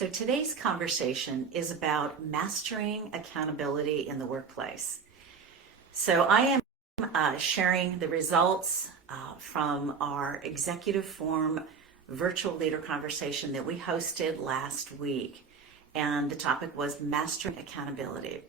So today's conversation is about mastering accountability in the workplace. So I am sharing the results from our executive forum virtual leader conversation that we hosted last week. And the topic was mastering accountability.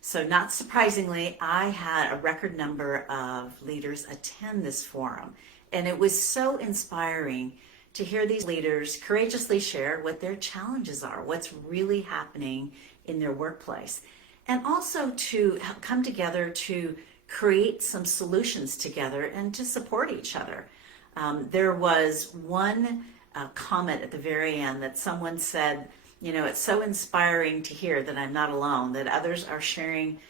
So not surprisingly, I had a record number of leaders attend this forum. And it was so inspiring to hear these leaders courageously share what their challenges are, what's really happening in their workplace, and also to come together to create some solutions together and to support each other. There was one comment at the very end that someone said, you know, it's so inspiring to hear that I'm not alone, that others are sharing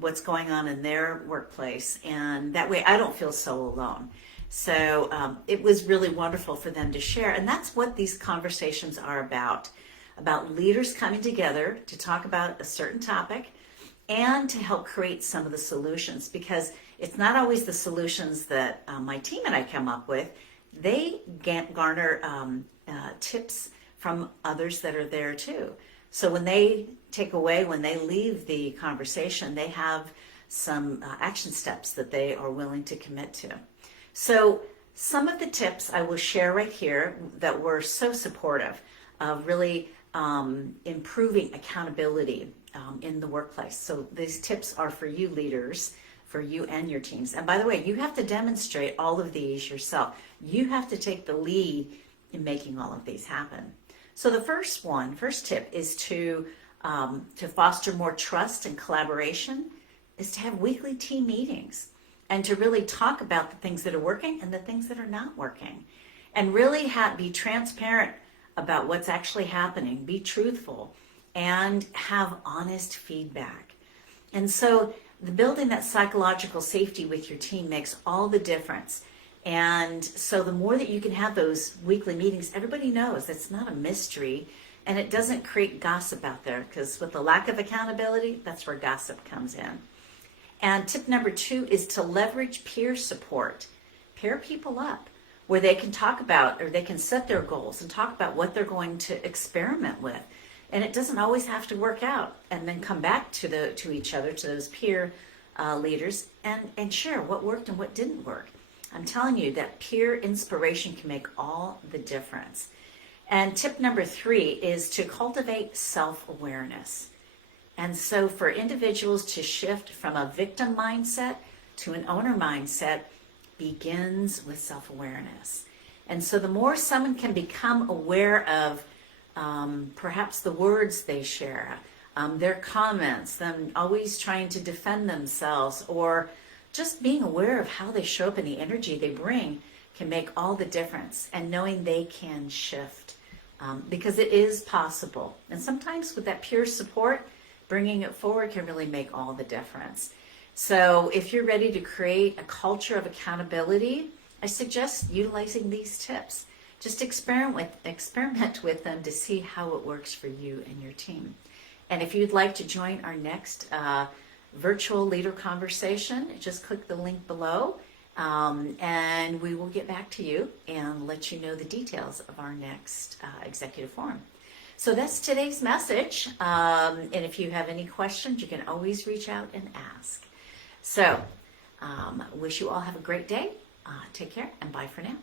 what's going on in their workplace, and that way I don't feel so alone. So it was really wonderful for them to share, and that's what these conversations are about leaders coming together to talk about a certain topic and to help create some of the solutions, because it's not always the solutions that my team and I come up with. They garner tips from others that are there too. So when they leave the conversation, they have some action steps that they are willing to commit to. So some of the tips I will share right here that were so supportive of really improving accountability in the workplace. So these tips are for you leaders, for you and your teams. And by the way, you have to demonstrate all of these yourself. You have to take the lead in making all of these happen. So the first tip is to foster more trust and collaboration, is to have weekly team meetings and to really talk about the things that are working and the things that are not working, and really be transparent about what's actually happening, be truthful, and have honest feedback. And so building that psychological safety with your team makes all the difference. And so the more that you can have those weekly meetings, everybody knows it's not a mystery, and it doesn't create gossip out there, because with the lack of accountability, that's where gossip comes in. And tip number 2 is to leverage peer support. Pair people up where they can talk about, or they can set their goals and talk about what they're going to experiment with. And it doesn't always have to work out, and then come back to each other, to those peer leaders, and share what worked and what didn't work. I'm telling you that peer inspiration can make all the difference. And tip number 3 is to cultivate self-awareness. And so for individuals to shift from a victim mindset to an owner mindset begins with self-awareness. And so the more someone can become aware of perhaps the words they share, their comments, them always trying to defend themselves, or just being aware of how they show up and the energy they bring, can make all the difference. And knowing they can shift, because it is possible. And sometimes with that peer support, bringing it forward can really make all the difference. So if you're ready to create a culture of accountability, I suggest utilizing these tips. Just experiment with them to see how it works for you and your team. And if you'd like to join our next virtual leader conversation, just click the link below, and we will get back to you and let you know the details of our next executive forum. So that's today's message. And if you have any questions, you can always reach out and ask. So wish you all have a great day. Take care, and bye for now.